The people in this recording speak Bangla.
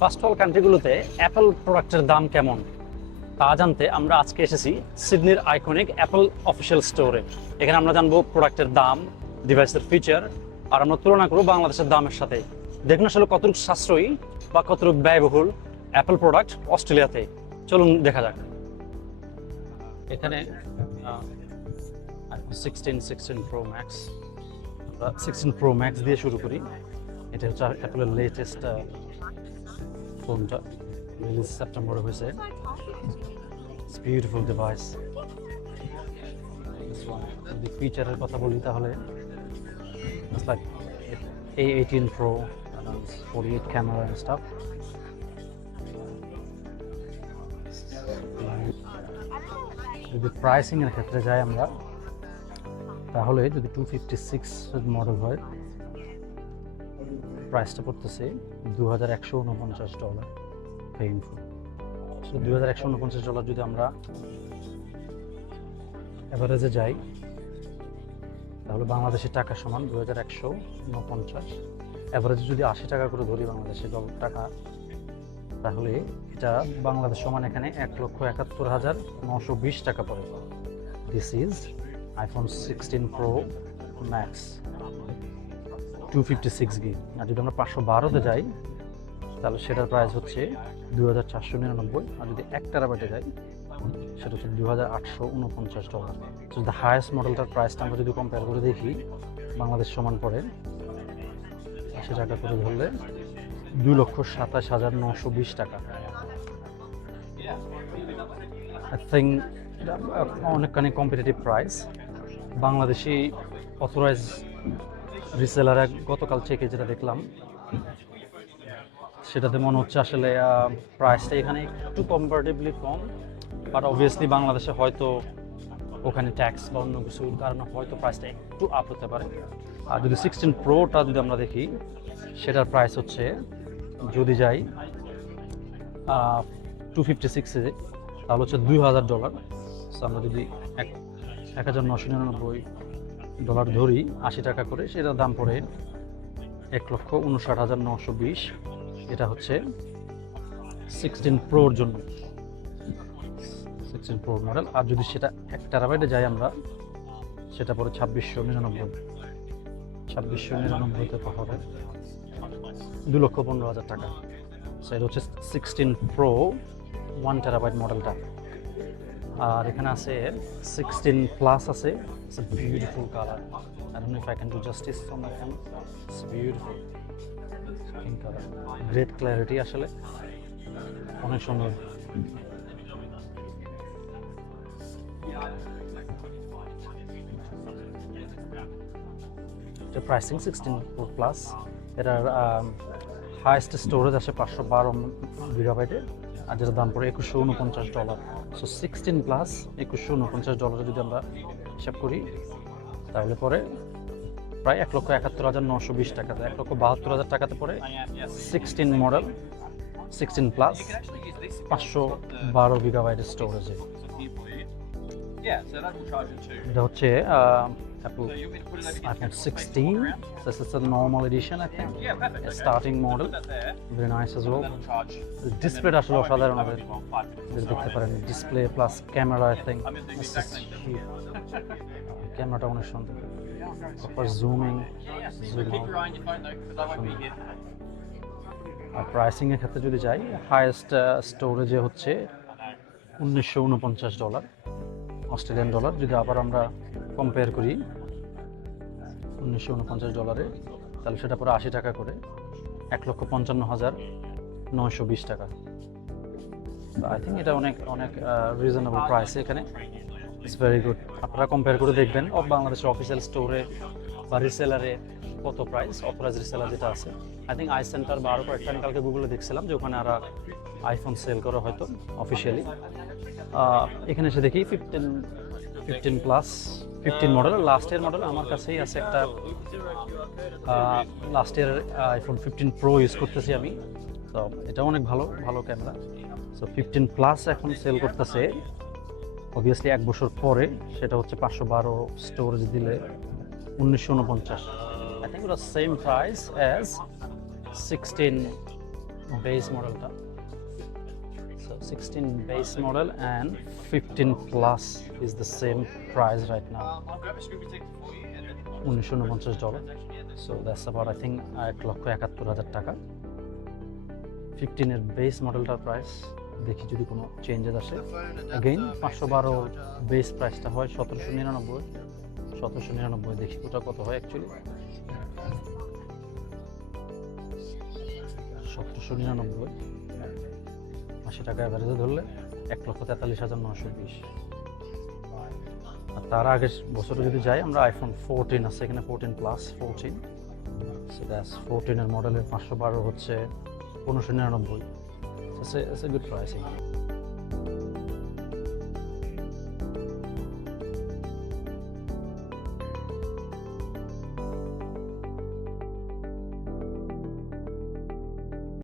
ফার্স্ট ওয়ার্ল্ড কান্ট্রিগুলোতে অ্যাপল প্রোডাক্টের দাম কেমন তা জানতে আমরা আজকে এসেছি সিডনির আইকনিক অ্যাপল অফিসিয়াল স্টোরে। এখানে আমরা জানবো প্রোডাক্টের দাম, ডিভাইসের ফিচার, আর আমরা তুলনা করবো বাংলাদেশের দামের সাথে। দেখুন আসলে কতটুকু সাশ্রয়ী বা কতটুকু ব্যয়বহুল অ্যাপল প্রোডাক্ট অস্ট্রেলিয়াতে। চলুন দেখা যাক। এখানে iPhone 16 pro max, 16 pro max দিয়ে শুরু করি। এটা হচ্ছে অ্যাপলের লেটেস্ট ফোনটা, রিলিজ সেপ্টেম্বরে হয়েছে। It's beautiful device. যদি ফিচারের কথা বলি তাহলে it's like A18 Pro, 48 camera and stuff. যদি প্রাইসিং এর ক্ষেত্রে যাই আমরা, তাহলে যদি 256 মডেল হয়, প্রাইসটা পড়তেছে $2149 পেইনফুল। সো $2149 যদি আমরা এভারেজে যাই, তাহলে বাংলাদেশের টাকা সমান 2149। এভারেজে যদি 80 টাকা করে ধরি বাংলাদেশের টাকা, তাহলে এটা বাংলাদেশ সমান এখানে 1,71,920 টাকা পড়ে। This is iPhone 16 pro max 256 gig. আর যদি আমরা 512তে যাই, তাহলে সেটার প্রাইস হচ্ছে $2,499। আর যদি 1 টেরাবাইটে যাই, সেটা হচ্ছে $2,849। তো দ্য হায়েস্ট মডেলটার প্রাইসটা আমরা যদি কম্পেয়ার করে দেখি, বাংলাদেশ সমান পড়ে 80 টাকা করে ধরলে 2,27,920 টাকা। আই থিঙ্ক অনেকখানি কম্পিটিটিভ প্রাইস। বাংলাদেশি অথরাইজ রিসেলারে গতকাল চেকে যেটা দেখলাম, সেটাতে মনে হচ্ছে আসলে প্রাইসটা এখানে একটু কম্পারেটিভলি কম। বাট অবভিয়াসলি বাংলাদেশে হয়তো ওখানে ট্যাক্স বা অন্য কিছুর কারণে হয়তো প্রাইসটা একটু আপ হতে পারে। আর যদি 16 প্রোটা যদি আমরা দেখি, সেটার প্রাইস হচ্ছে, যদি যাই 256-এ, তাহলে হচ্ছে $2,000। সো আমরা যদি $1,999 ধরি 80 টাকা করে, সেটার দাম পড়ে 1,59,920। এটা হচ্ছে 16 প্রোর জন্য, 16 প্রো মডেল। আর যদি সেটা 1 টেরাবাইটে যাই আমরা, সেটা পড়ে 2,699তে পড়ে 2,15,000 টাকা। সো এটা হচ্ছে 16 প্রো 1 টেরাবাইট মডেলটা। আর এখানে আছে 16 প্লাস আছে। It's a beautiful colour. I don't know if I can do justice on the phone. It's beautiful pink colour, great clarity, আসলে অনেক সুন্দর। এটা প্রাইসিং 16 প্রো প্লাস। এটার হাইয়েস্ট স্টোরেজ আসে 512 গিগাবাইটে, আর যেটার দাম পড়ে $2,149। সো 16 প্লাস $2,149 যদি আমরা হিসাব করি, তাহলে পরে প্রায় 1,71,920 টাকা, 1,72,000 টাকাতে পড়ে 16 মডেল 16 প্লাস 512 গিগাবাইটের স্টোরেজে। এটা হচ্ছে Apple iPhone 16. This is the normal edition, I think. A starting model. Very nice as well. The display আসলে অসাধারণ হবে। দেখতে পারেন display plus camera, I think. ক্যামেরাটা অনেক সুন্দর। প্রপার জুমিং, আর প্রাইসিং এর ক্ষেত্রে যদি যাই, হাইয়েস্ট স্টোরেজে হচ্ছে $1,949 অস্ট্রেলিয়ান ডলার। যদি আবার আমরা কম্পেয়ার করি $1,949, তাহলে সেটা পরে 80 টাকা করে 1,55,920 টাকা। আই থিঙ্ক এটা অনেক অনেক রিজনেবল প্রাইস এখানে। It's very good. আপনারা কম্পেয়ার করে দেখবেন বাংলাদেশের অফিসিয়াল স্টোরে বা রিসেলারে কত প্রাইস, অথরাইজ রিসেলার যেটা আছে। আই থিঙ্ক আই সেন্টার বা আরও কয়েকটা আমি কালকে গুগলে দেখছিলাম যে ওখানে আর আইফোন সেল করে হয়তো অফিসিয়ালি। এখানে এসে দেখি 15 plus 15 model, last year model আমার কাছেই আছে একটা। Last year iPhone 15 pro use করতেছি আমি। তো এটা অনেক ভালো ভালো ক্যামেরা। সো 15 প্লাস এখন সেল করতেছে অবভিয়াসলি 1 বছর পরে, সেটা হচ্ছে 512 স্টোরেজ দিলে 1949। I think it was same price as 16 base মডেলটা। So 16 base model and 15 plus is the same price right now. $1949. So that's about I think 1,71,000 টাকা। 15 এর বেস মডেলটার প্রাইস দেখি যদি কোনো চেঞ্জেস আসে। অ্যাগেইন 512 বেস প্রাইসটা হয় 1799। দেখি ওটা কত হয় অ্যাকচুয়ালি। 1799 80 টাকা অ্যাভারেজে ধরলে 1,43,920। আর তার আগের বছরে যদি যাই আমরা আইফোন 14 আছে এখানে 14 প্লাস 14, সো দ্যাটস 14 এর মডেলের 512 হচ্ছে 1599। It's a good pricing.